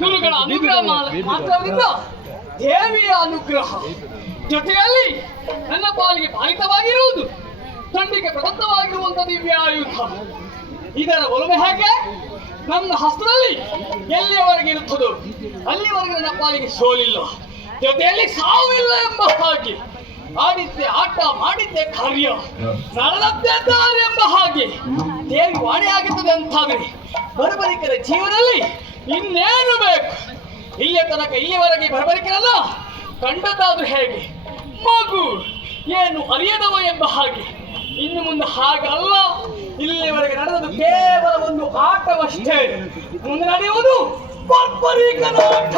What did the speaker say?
ಗುರುಗಳ ಅನುಗ್ರಹ ಮಾತ್ರವಿಲ್ಲ, ದೇವಿಯ ಅನುಗ್ರಹ ಜೊತೆಯಲ್ಲಿ ನನ್ನ ಪಾಲಿಗೆ ಪಾಲಿತವಾಗಿರುವುದು ಖಂಡಿಗೆ ಪ್ರದತ್ತವಾಗಿರುವಂತ ದಿವ್ಯ ಆಯುಧ. ಇದರ ಒಲಮೆ ಹೇಗೆ ನನ್ನ ಹಸ್ತದಲ್ಲಿ ಎಲ್ಲಿಯವರೆಗೆ ಇರುತ್ತದೋ ಅಲ್ಲಿವರೆಗೆ ನನ್ನ ಪಾಲಿಗೆ ಸೋಲಿಲ್ಲ, ಜೊತೆಯಲ್ಲಿ ಸಾವಿಲ್ಲ ಎಂಬ ಹಾಗೆ. ಆಡಿದ್ದೆ ಆಟ, ಮಾಡಿದ್ದೆ ಕಾರ್ಯ, ನಡೆದದ್ದೇ ದಾರಿ ಎಂಬ ಹಾಗೆ ದೇವಿ ವಾಣಿ ಆಗುತ್ತದೆ ಅಂತಾದರೆ ಬರಬರಿಕರ ಜೀವನದಲ್ಲಿ ಇನ್ನೇನು ಬೇಕು? ಇಲ್ಲಿಯ ತನಕ ಇಲ್ಲಿಯವರೆಗೆ ಬರಬರಿಕರಲ್ಲ ಕಂಡದ್ದಾದ್ರೂ ಹೇಗೆ ಮಗು ಏನು ಅರಿಯದವ ಎಂಬ ಹಾಗೆ. ಇನ್ನು ಮುಂದೆ ಹಾಗಲ್ಲ, ಇಲ್ಲಿಯವರೆಗೆ ನಡೆದದ್ದು ಕೇವಲ ಒಂದು ಆಟವಷ್ಟೇ, ಮುಂದೆ ನಡೆಯುವುದು ಬರ್ಬರಿಕನ ಆಟ.